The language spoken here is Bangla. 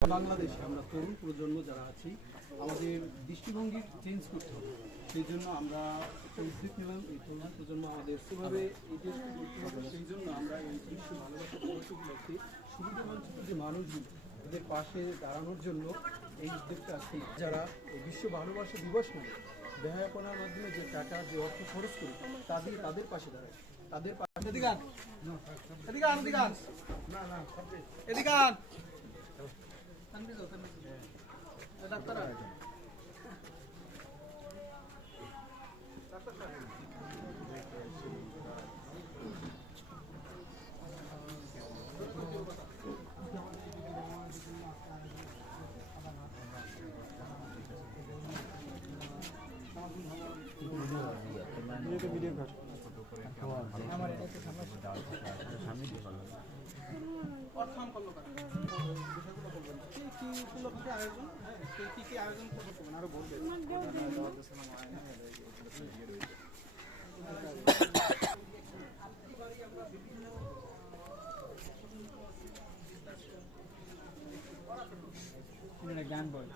বাংলাদেশে আমরা তরুণ প্রজন্ম যারা আছি আমাদের দৃষ্টিভঙ্গি চেঞ্জ করতে হবে। সেই জন্য আমরা একটা উদ্যোগ নিলাম, এই তরুণ প্রজন্ম আমাদের সেভাবে এই দেশকে করতে হবে। সেই জন্য আমরা এই বিশ্ব ভালোবাসা দিবসগুলোতে সুবিধা বঞ্চিত যে মানুষগুলো এদের পাশে দাঁড়ানোর জন্য এই উদ্যোগটা আছে। যারা এই বিশ্ব ভালোবাসা দিবস মানে ব্যয়াপনার মাধ্যমে যে টাকা যে অর্থ খরচ করি তাদের পাশে দাঁড়ায়, তাদের পাশে আয়োজন করবেন আরো বলবেন। গান বল